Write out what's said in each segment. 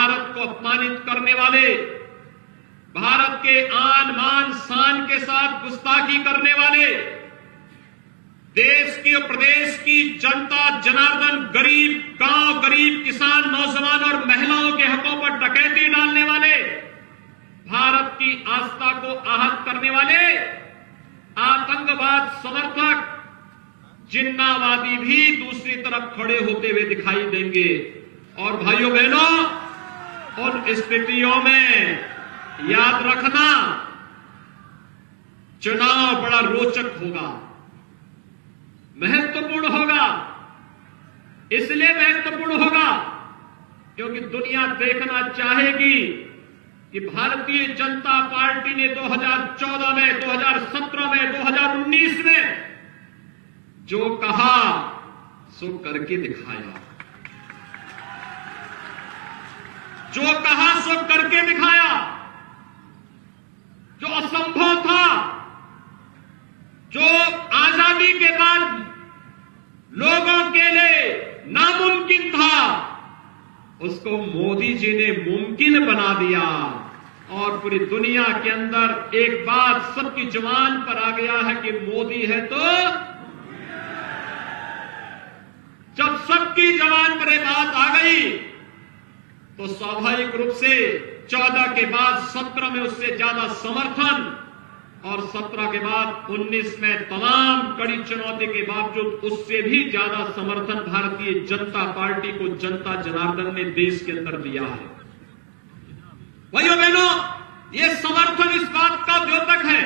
भारत को अपमानित करने वाले, भारत के आन मान शान के साथ गुस्ताखी करने वाले, देश की और प्रदेश की जनता जनार्दन, गरीब गांव, गरीब किसान, नौजवान और महिलाओं के हकों पर डकैती डालने वाले, भारत की आस्था को आहत करने वाले आतंकवाद समर्थक, जिन्नावादी भी दूसरी तरफ खड़े होते हुए दिखाई देंगे। और भाइयों बहनों, उन स्थितियों में याद रखना, चुनाव बड़ा रोचक होगा, महत्वपूर्ण होगा। इसलिए महत्वपूर्ण होगा क्योंकि दुनिया देखना चाहेगी कि भारतीय जनता पार्टी ने 2014 में, 2017 में, 2019 में जो कहा सो करके दिखाया, जो कहा सो करके दिखाया। जो असंभव था, जो आजादी के बाद लोगों के लिए नामुमकिन था, उसको मोदी जी ने मुमकिन बना दिया। और पूरी दुनिया के अंदर एक बात सबकी जुबान पर आ गया है कि मोदी है तो, जब सबकी जुबान पर एक बात आ गई तो स्वाभाविक रूप से 14 के बाद 17 में उससे ज्यादा समर्थन, और 17 के बाद 19 में तमाम कड़ी चुनौती के बावजूद उससे भी ज्यादा समर्थन भारतीय जनता पार्टी को जनता जनार्दन ने देश के अंदर दिया है। भाइयों बहनों, ये समर्थन इस बात का द्योतक है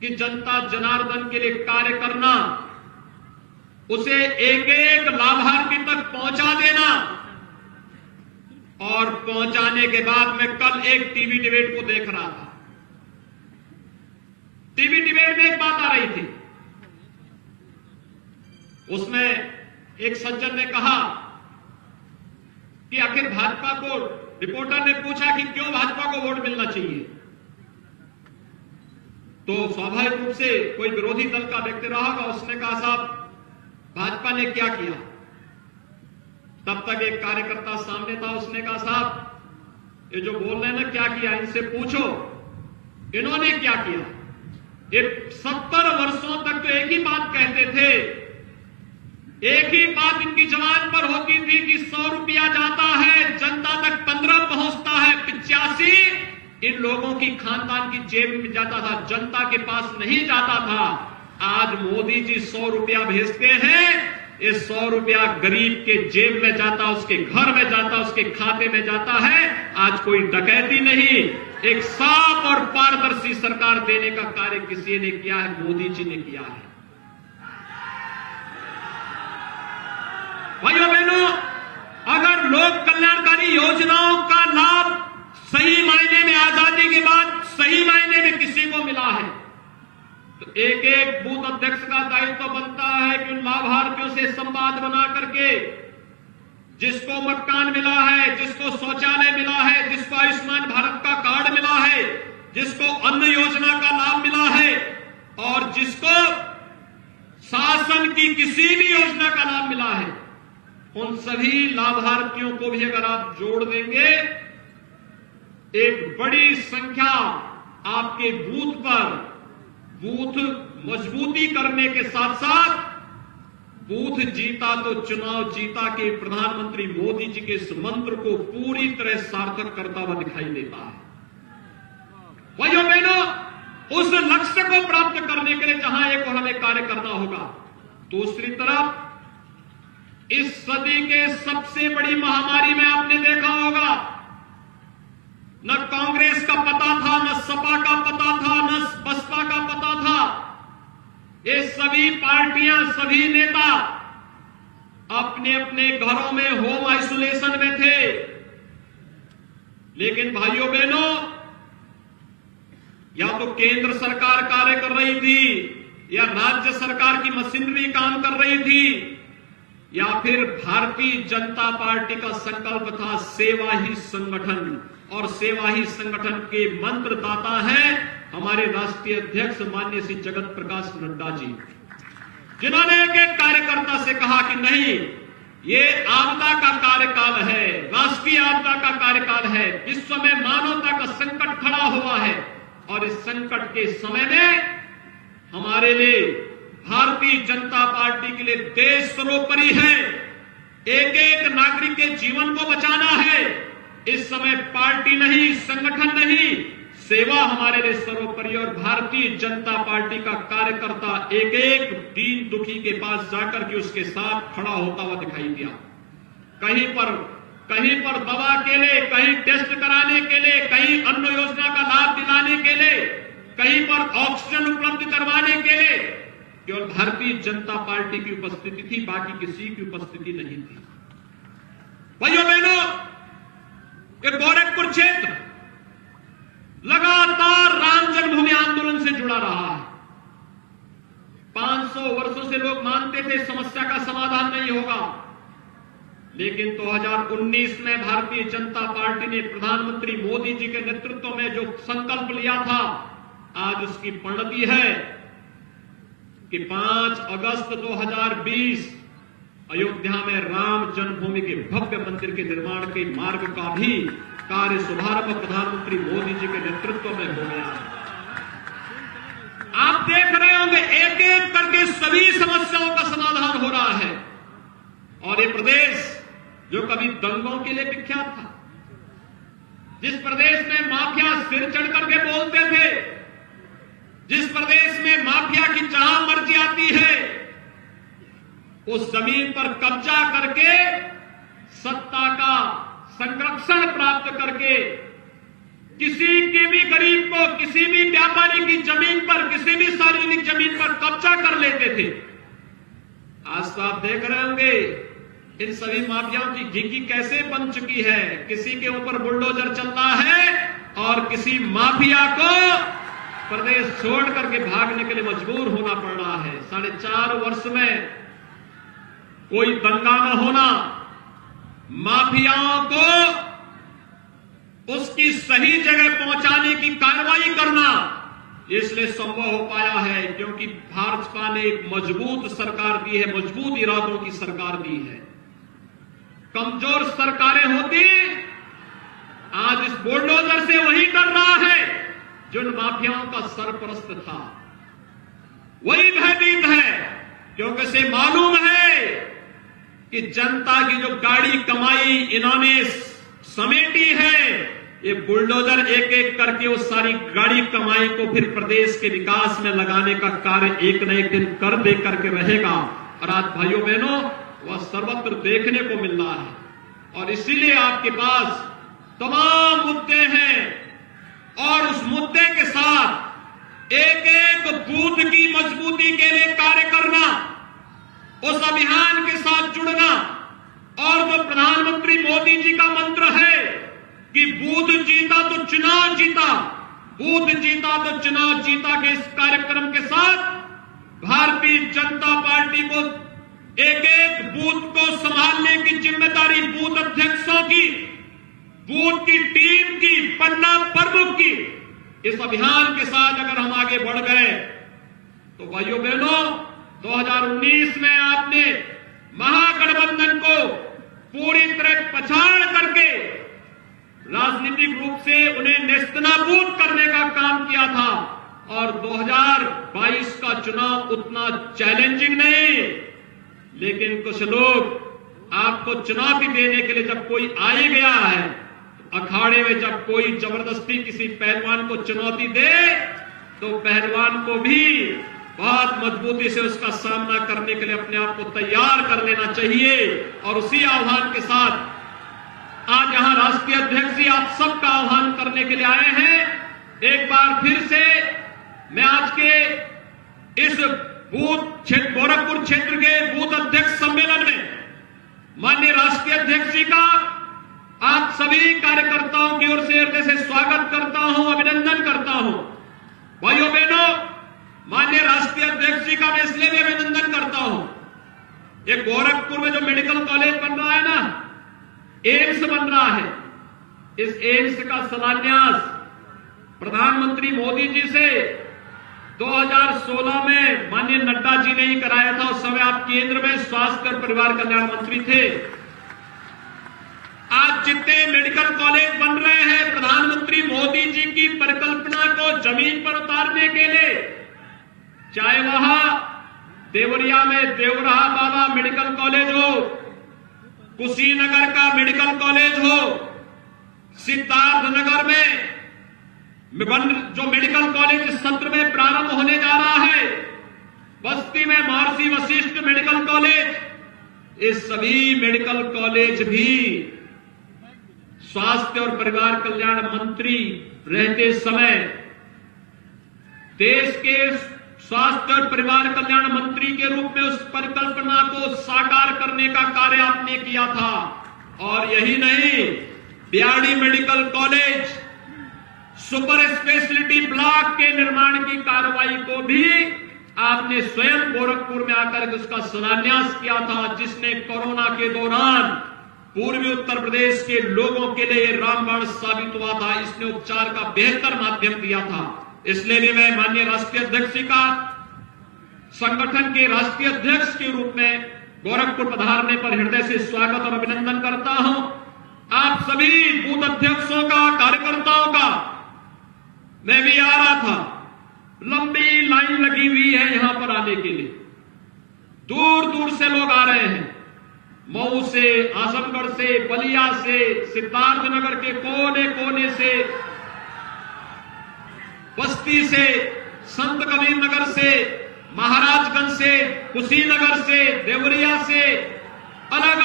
कि जनता जनार्दन के लिए कार्य करना, उसे एक एक लाभार्थी तक पहुंचा देना, और पहुंचाने के बाद मैं कल एक टीवी डिबेट को देख रहा था। टीवी डिबेट में एक बात आ रही थी, उसमें एक सज्जन ने कहा कि आखिर भाजपा को, रिपोर्टर ने पूछा कि क्यों भाजपा को वोट मिलना चाहिए, तो स्वाभाविक रूप से कोई विरोधी दल का व्यक्ति रहा होगा, उसने कहा साहब भाजपा ने क्या किया। तब तक एक कार्यकर्ता सामने था, उसने कहा साहब ये जो बोल रहे हैं ना क्या किया, इनसे पूछो इन्होंने क्या किया। ये 70 वर्षों तक तो एक ही बात कहते थे, एक ही बात इनकी जबान पर होती थी कि 100 रुपया जाता है जनता तक 15 पहुंचता है, 85 इन लोगों की खानदान की जेब में जाता था, जनता के पास नहीं जाता था। आज मोदी जी 100 रुपया भेजते हैं, ये 100 रुपया गरीब के जेब में जाता, उसके घर में जाता, उसके खाते में जाता है। आज कोई डकैती नहीं, एक साफ और पारदर्शी सरकार देने का कार्य किसी ने किया है, मोदी जी ने किया है। भाइयों बहनों, अगर लोक कल्याणकारी योजनाओं का लाभ सही मायने में आजादी के बाद सही मायने में किसी को मिला है, तो एक एक बूथ अध्यक्ष का दायित्व बनता है कि उन लाभार्थियों से संवाद बना करके, जिसको मकान मिला है, जिसको शौचालय मिला है, जिसको आयुष्मान भारत का कार्ड मिला है, जिसको अन्न योजना का लाभ मिला है, और जिसको शासन की किसी भी योजना का लाभ मिला है, उन सभी लाभार्थियों को भी अगर आप जोड़ देंगे, एक बड़ी संख्या आपके बूथ पर, बूथ मजबूती करने के साथ साथ बूथ जीता तो चुनाव जीता के प्रधानमंत्री मोदी जी के इस मंत्र को पूरी तरह सार्थक करता हुआ दिखाई देता है। भाइयों बहनों, उस लक्ष्य को प्राप्त करने के लिए जहां एक और हमें कार्य करना होगा, दूसरी तरफ इस सदी के सबसे बड़ी महामारी में आपने देखा होगा, न कांग्रेस का पता था, न सपा का पता था, न बसपा का पता था। ये सभी पार्टियां, सभी नेता अपने अपने घरों में होम आइसोलेशन में थे। लेकिन भाइयों बहनों, या तो केंद्र सरकार कार्य कर रही थी, या राज्य सरकार की मशीनरी काम कर रही थी, या फिर भारतीय जनता पार्टी का संकल्प था सेवा ही संगठन, और सेवा ही संगठन के मंत्रदाता हैं हमारे राष्ट्रीय अध्यक्ष माननीय श्री जगत प्रकाश नड्डा जी, जिन्होंने एक एक कार्यकर्ता से कहा कि नहीं, ये आपदा का कार्यकाल है, राष्ट्र राष्ट्रीय आपदा का कार्यकाल है, विश्व में मानवता का संकट खड़ा हुआ है और इस संकट के समय में हमारे लिए भारतीय जनता पार्टी के लिए देश सर्वोपरि है। एक एक नागरिक के जीवन को बचाना है। इस समय पार्टी नहीं, संगठन नहीं, सेवा हमारे लिए सर्वोपरि। और भारतीय जनता पार्टी का कार्यकर्ता एक एक दीन दुखी के पास जाकर के उसके साथ खड़ा होता हुआ दिखाई दिया। कहीं पर दवा के लिए, कहीं टेस्ट कराने के लिए, कहीं अन्न योजना का लाभ दिलाने के लिए, कहीं पर ऑक्सीजन उपलब्ध करवाने के लिए केवल भारतीय जनता पार्टी की उपस्थिति थी, बाकी किसी की उपस्थिति नहीं थी। भाइयों बहनों, ये गोरखपुर क्षेत्र लगातार राम जन्मभूमि आंदोलन से जुड़ा रहा है। 500 वर्षों से लोग मानते थे समस्या का समाधान नहीं होगा, लेकिन 2019 में भारतीय जनता पार्टी ने प्रधानमंत्री मोदी जी के नेतृत्व में जो संकल्प लिया था, आज उसकी परिणति है कि 5 अगस्त 2020 अयोध्या में राम जन्मभूमि के भव्य मंदिर के निर्माण के मार्ग का भी कार्य शुभारंभ प्रधानमंत्री मोदी जी के नेतृत्व में हो गया है। आप देख रहे होंगे एक एक करके सभी समस्याओं का समाधान हो रहा है। और ये प्रदेश जो कभी दंगों के लिए विख्यात था, जिस प्रदेश में माफिया सिर चढ़ करके बोलते थे, जिस प्रदेश में माफिया की जहां मर्जी आती है, उस जमीन पर कब्जा करके सत्ता का संरक्षण प्राप्त करके किसी के भी गरीब को, किसी भी व्यापारी की जमीन पर, किसी भी सार्वजनिक जमीन पर कब्जा कर लेते थे। आज तो आप देख रहे होंगे इन सभी माफियाओं की घिघी कैसे बन चुकी है। किसी के ऊपर बुलडोजर चल रहा है और किसी माफिया को प्रदेश छोड़ करके भागने के लिए मजबूर होना पड़ रहा है। 4.5 वर्ष में कोई दंगा न होना, माफियाओं को उसकी सही जगह पहुंचाने की कार्रवाई करना, इसलिए संभव हो पाया है क्योंकि भाजपा ने एक मजबूत सरकार दी है, मजबूत इरादों की सरकार दी है। कमजोर सरकारें होती आज इस बुलडोजर से वही कर रहा है जो इन माफियाओं का सरपरस्त था। वही भयभीत है क्योंकि इसे मालूम है कि जनता की जो गाड़ी कमाई इन्होंने समेटी है, ये बुलडोजर एक एक करके उस सारी गाड़ी कमाई को फिर प्रदेश के विकास में लगाने का कार्य एक न एक दिन कर दे करके रहेगा। और आज भाइयों बहनों वह सर्वत्र देखने को मिल रहा है। और इसीलिए आपके पास तमाम मुद्दे हैं और उस मुद्दे के साथ एक एक बूथ की मजबूती के लिए कार्य करना, उस अभियान के साथ जुड़ना, और जो प्रधानमंत्री मोदी जी का मंत्र है कि बूथ जीता तो चुनाव जीता, बूथ जीता तो चुनाव जीता के इस कार्यक्रम के साथ भारतीय जनता पार्टी को एक एक बूथ को संभालने की जिम्मेदारी बूथ अध्यक्षों की, बूथ की टीम की, पन्ना प्रमुख की, इस अभियान के साथ अगर हम आगे बढ़ गए तो भाइयों बहनों 2019 में आपने महागठबंधन को पूरी तरह पछाड़ करके राजनीतिक रूप से उन्हें नेस्तनाबूद करने का काम किया था। और 2022 का चुनाव उतना चैलेंजिंग नहीं, लेकिन कुछ लोग आपको चुनौती देने के लिए जब कोई आ ही गया है, अखाड़े में जब कोई जबरदस्ती किसी पहलवान को चुनौती दे तो पहलवान को भी बहुत मजबूती से उसका सामना करने के लिए अपने आप को तैयार कर लेना चाहिए। और उसी आह्वान के साथ आज यहां राष्ट्रीय अध्यक्ष जी आप सबका आह्वान करने के लिए आए हैं। एक बार फिर से मैं आज के इस गोरखपुर क्षेत्र के बूथ अध्यक्ष सम्मेलन में माननीय राष्ट्रीय अध्यक्ष जी का आप सभी कार्यकर्ताओं की ओर से हृदय से स्वागत करता हूं, अभिनंदन करता हूं। भाइयों बहनों, माननीय राष्ट्रीय अध्यक्ष जी का मैं इसलिए भी अभिनंदन करता हूं, ये गोरखपुर में जो मेडिकल कॉलेज बन रहा है ना, एम्स बन रहा है, इस एम्स का शिलान्यास प्रधानमंत्री मोदी जी से 2016 में माननीय नड्डा जी ने ही कराया था। उस समय आप केंद्र में स्वास्थ्य और परिवार कल्याण मंत्री थे। आज कितने मेडिकल कॉलेज बन रहे हैं प्रधानमंत्री मोदी जी की परिकल्पना को जमीन पर उतारने के लिए। चाहे वहां देवरिया में देवराहा बाबा मेडिकल कॉलेज हो, कुशीनगर का मेडिकल कॉलेज हो, सिद्धार्थनगर में जो मेडिकल कॉलेज इस सत्र में प्रारंभ होने जा रहा है, बस्ती में महर्षि वशिष्ठ मेडिकल कॉलेज, ये सभी मेडिकल कॉलेज भी स्वास्थ्य और परिवार कल्याण मंत्री रहते समय देश के स्वास्थ्य और परिवार कल्याण मंत्री के रूप में उस परिकल्पना को साकार करने का कार्य आपने किया था। और यही नहीं, BRD medical college, super speciality block के निर्माण की कार्रवाई को भी आपने स्वयं गोरखपुर में आकर उसका शिलान्यास किया था, जिसने कोरोना के दौरान पूर्वी उत्तर प्रदेश के लोगों के लिए रामबाण साबित हुआ था। इसने उपचार का बेहतर माध्यम दिया था। इसलिए भी मैं माननीय राष्ट्रीय अध्यक्ष का संगठन के राष्ट्रीय अध्यक्ष के रूप में गोरखपुर पधारने पर हृदय से स्वागत और अभिनंदन करता हूं। आप सभी बूथ अध्यक्षों का, कार्यकर्ताओं का, मैं भी आ रहा था, लंबी लाइन लगी हुई है यहां पर आने के लिए। दूर दूर से लोग आ रहे हैं, मऊ से, आजमगढ़ से, बलिया से, सिद्धार्थनगर के कोने कोने से, बस्ती से, संत कबीर नगर से, महाराजगंज से, कुशीनगर से, देवरिया से, अलग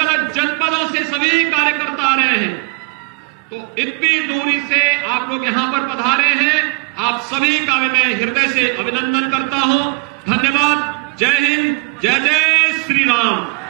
अलग जनपदों से सभी कार्यकर्ता आ रहे हैं। तो इतनी दूरी से आप लोग यहां पर पधारे हैं, आप सभी का मैं हृदय से अभिनंदन करता हूं। धन्यवाद। जय हिंद, जय जय श्री राम।